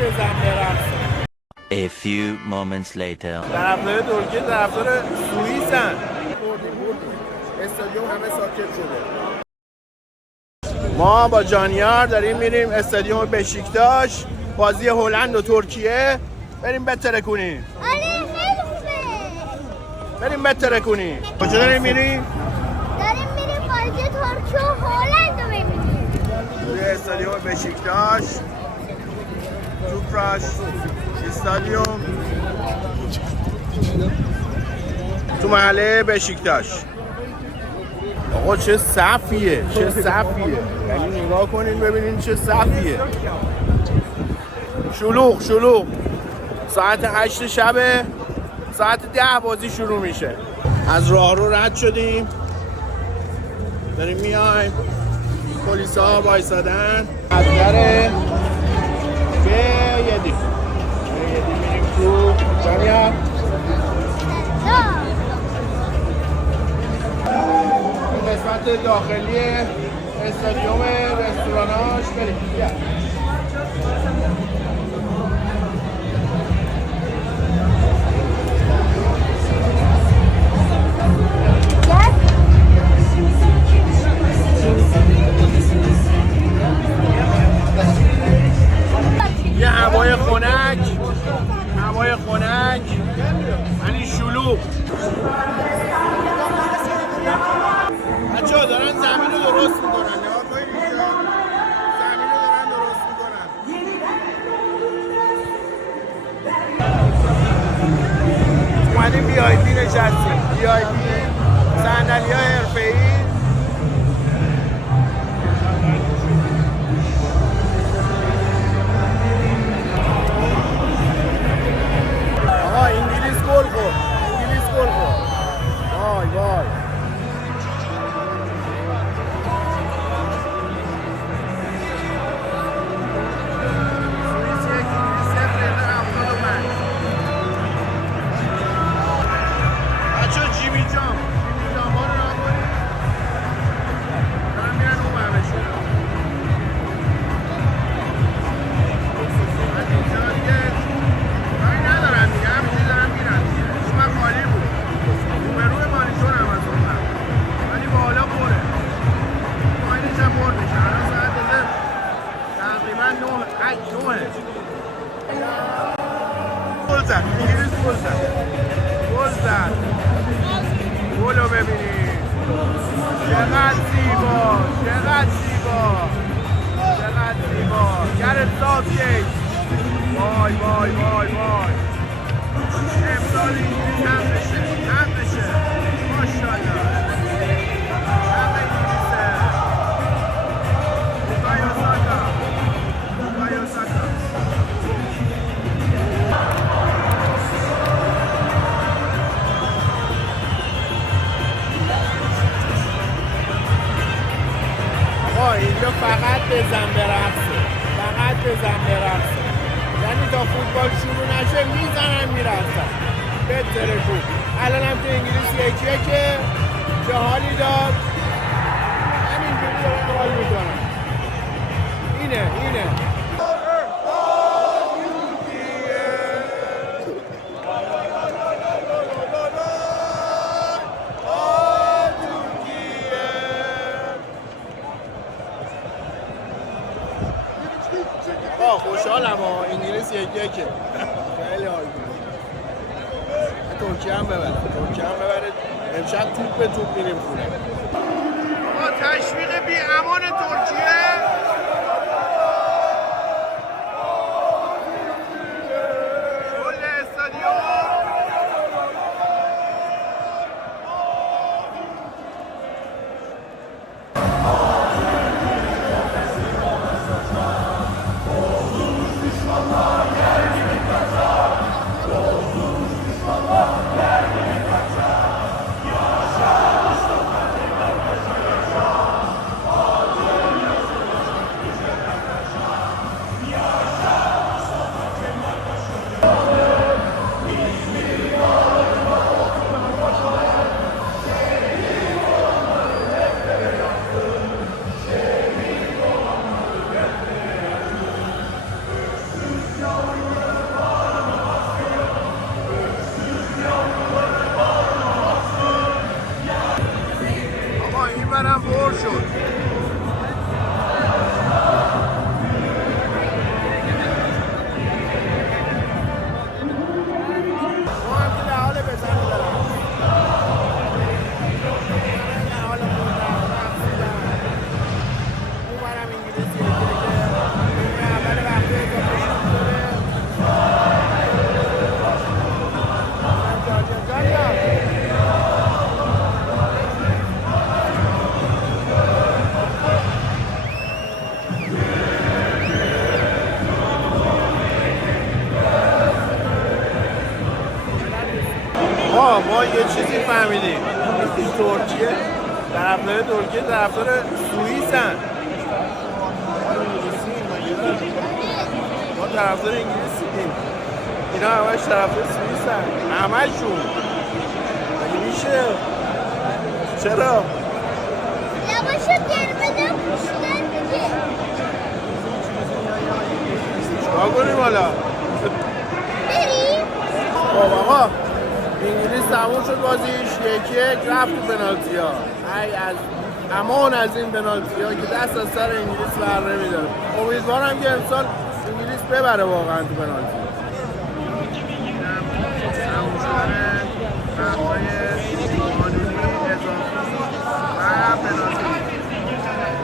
بزن برقص. A few moments later. طرفدار ترکیه طرفدار سوئیسن. بردیم. استادیوم همه ساکت شده. ما با جانیار داریم میریم استادیوم بشیکتاش، بازی هلند و ترکیه. بریم بتره کنیم. آره خیلی خوبه. بریم بتره کنیم. کجا داریم میریم؟ داریم میریم بازی ترکیه و هلند رو ببینیم. توی استادیوم بشیکتاش، توپراش استادیوم، تو محله بشیکتاش. آقا چه صفیه، چه صفیه. یعنی نگاه کنین ببینین چه صفیه. شلوغ. ساعت 8 شبه، ساعت 10 بازی شروع میشه. از راهرو رد شدیم، داریم میایم. پلیسا وایسادن. از دره یدی میریم تو جانیا. این قسمت داخلی استادیوم رستوراناش. بریم بیا. یه هوای خنک یعنی شلوغ. بچه‌ها دارن زمین رو درست میکنن. نگاه کنید اینجا زمین رو دارن درست میکنن. اومدیم بی آی پی نشستیم. بی آی پی، صندلی های حرفه‌ای. انگلیس گل خورد. وای. سوئیس 1 انگلیس 0 75. بچه‌ها جیمی جام ها رو نگاه کنید. دارن میرن اون همشون. من اینجا دیگه کاری ندارن دیگه، همینجوری دارن میرن دیگه. من خالی بود. روبروی مانیتور هم از اون هم. ولی بالا پره. پایینش هم پر میشه. الان ساعت داده تقریبا 9. گل زد. انگلیس گل زد. گل رو ببینید. چقدر زیبا. گرت ساوتیک. وای. امسال انگلیس هم بشه. ماشاءالله. هم انگلیسه. بوکایو ساکا. آقا اینجا فقط بزن برقصه. یعنی تا فوتبال شروع نشه میزنن میرقصن. بهتره خوب. الان هم تو انگلیس 1-1 چه حالی داد. همینجوری دارن حال میکنن. اینه خوشحالم ها. انگلیس 1-1 خیلی حال می‌کنه. ترکیه هم ببره. امشب توپ به توپ میریم خونه. آقا تشویق بی امان ترکیه. کل استادیوم. آقا ما یه چیزی فهمیدیم ترکیه طرفدار ترکیه طرفدار سوئیسن ما طرفدار انگلیسیم اینا همش طرفدار سوئیسن همشون مگه میشه چرا لباشو گرمده پوشیدن دیگه چیکار کنیم حالا بریم خب آقا انگلیس تموم شد بازیش 1-1 رفت تو پنالتی ها ای از امان از این پنالتی ها که دست از سر انگلیس بر نمیداره امیدوارم که امسال انگلیس ببره واقعا تو پنالتی تموم شدن رفتای قانونی اضافی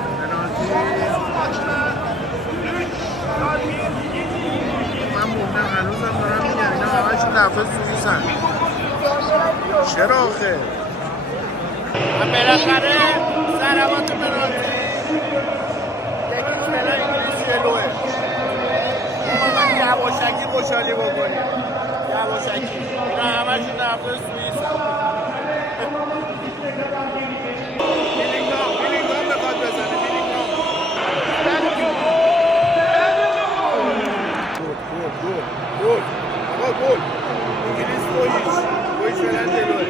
و پنالتی من موندم هنوزم دارم میگم اینا همشون طرفدار سوئیسن چرا آخه و بالاخره ضربات پنالتی یکی چرا انگلیس جلوه ما یواشکی خوشحالی بکنیم یواشکی اینا همشون طرفدار سوئیسن بیلینگام بخواد بزنه گل انگلیس 2-0 فعلا جلوه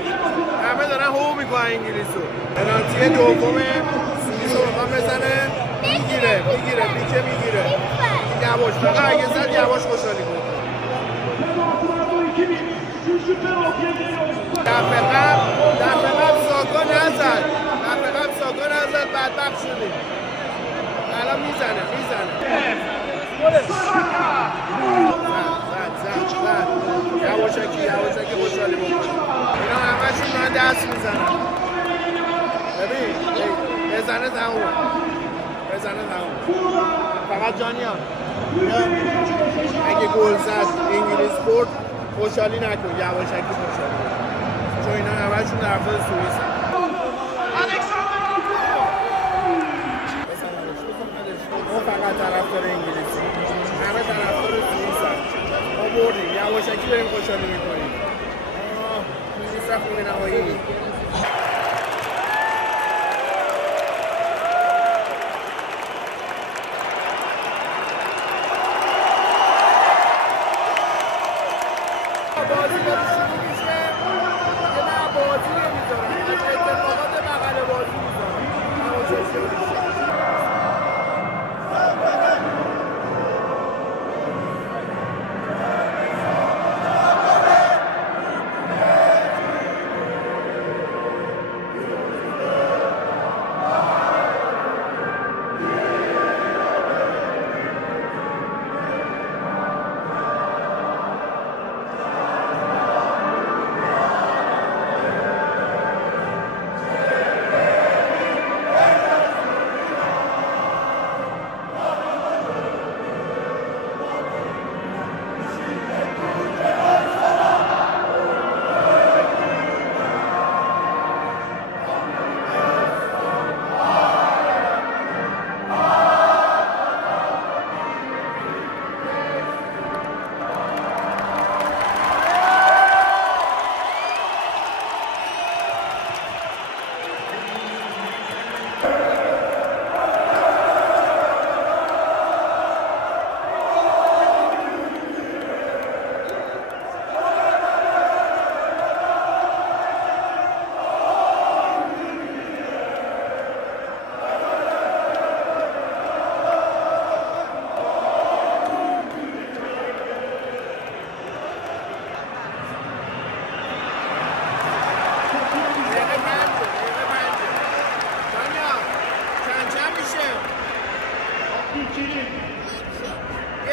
همه دارن هو میکنن انگلیسو پنالتی دوم سوئیس رو میخوام بزنه میگیره پیکه میگیره یواش فقط اگه زد یواش خوشحالی کن دفعه قبل ساکا نزد بدبخت شدیم الان میزنه زد یواشکی خوشحالی بکنه اینا همه‌شون دارن دست میزنن ببین بزنه تموم فقط جانیان اگه گل زد انگلیس برد خوشحالی نکن یواشکی خوشحالی چون اینا همه‌شون طرفدار سوئیس ما فقط طرفدار انگلیسی همه طرفدار سوئیس ما بردیم یواشکی بریم خوشحالی میکنیم انگلیس رفت به نهایی بازی داره شروع میشه دیگه نه بازی نمیذارم اتفاقات بغل بازی میذارم یواشکی میشه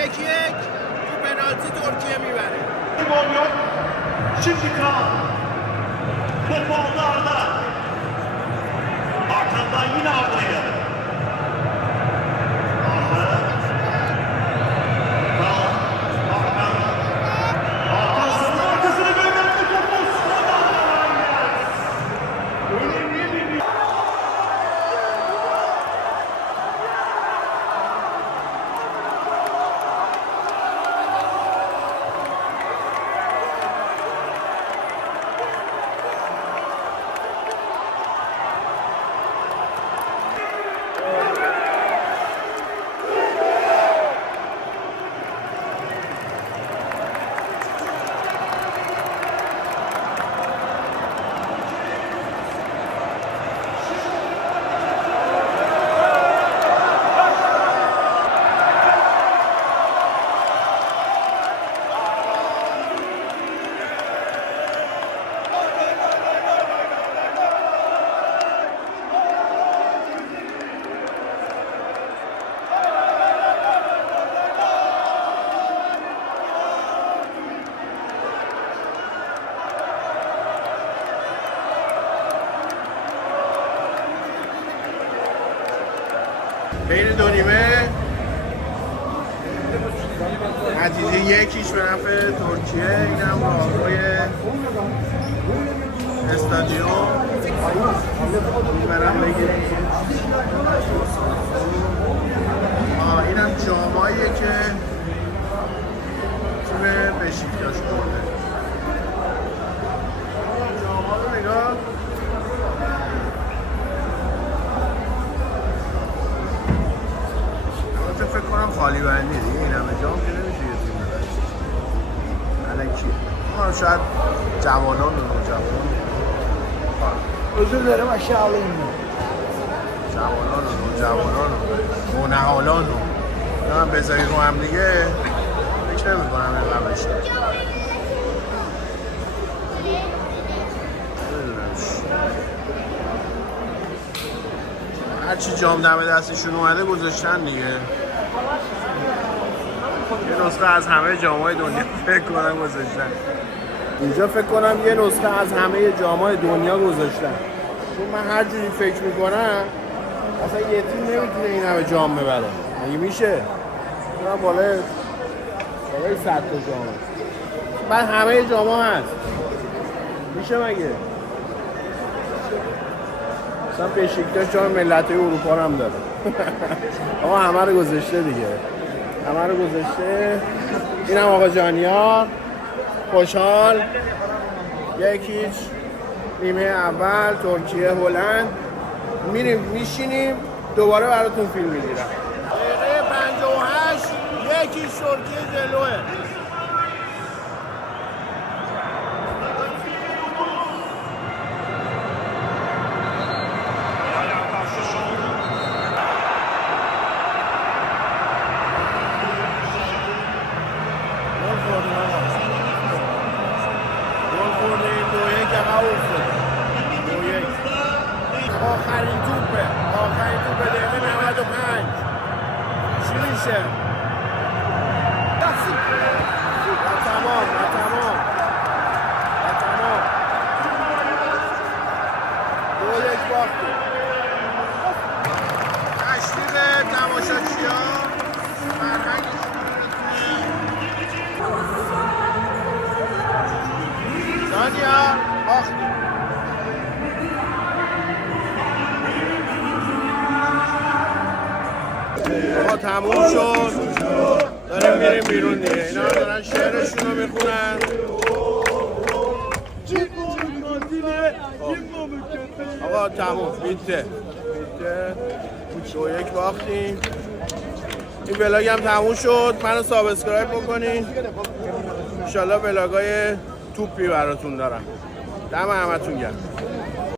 یک تو پنالتی ترکیه میبره Gol yok. Şimdi Kaan. Topu aldı Arda. Arkandan yine Arda'yı. Arda. Kaan. Hakan. Arkasını arkasını gönderdi topu. Önemli bir بین دو نیمه نتیجه 1-0 به نفع ترکیه. این هم راهروی استادیوم. برم بگیریم. این هم جاماییه که تیم بشیکتاش برده. جاما رو نگاه. فکر کنم خالی بندی دیگه. این همه جام که نمیشه یه تیم ببره. الکی شاید جوانان و نوجوانان حضور داره ماشاءالله. جوانان و نوجوانان و نهالان و من بذاری رو هم دیگه فکر نمی کنم اینقدر بشه. هرچی جام دم دستشون اومده گذاشتن دیگه. یه نسخه از همه جام‌های دنیا فکر کنم گذاشتن. اینجا فکر کنم یه نسخه از همه جام‌های دنیا گذاشتن. چون من هر جوری فکر میکنم اصلا یه تیم نمیتونه این همه جام ببره. مگه میشه؟ من بالای 100 تا جام. بعد همه جام‌ها هست. میشه مگه؟ مثلا بشیکتاش جام ملت‌های اروپا هم داره. آقا همه رو گذاشته دیگه. همه رو گذاشته. اینم آقا جانیار خوشحال. 1-0 نیمه اول ترکیه هلند. میریم میشینیم دوباره براتون فیلم میگیرم. دقیقه 58 1-0 ترکیه جلوه. آخرین توپه دقیقه 95. چی میشه؟ تمام 2-1 باختیم. تشویق تماشاچی‌ها فرهنگشون دانیال باختیم. آقا تموم شد. داریم میریم بیرون دیگه. اینا دارن شعرشون رو میخونن. آقا تموم بیته 2-1 باختیم. این ولاگ هم تموم شد. منو سابسکرایب بکنین. انشالله ولاگای توپی براتون دارم. دم همتون گرم.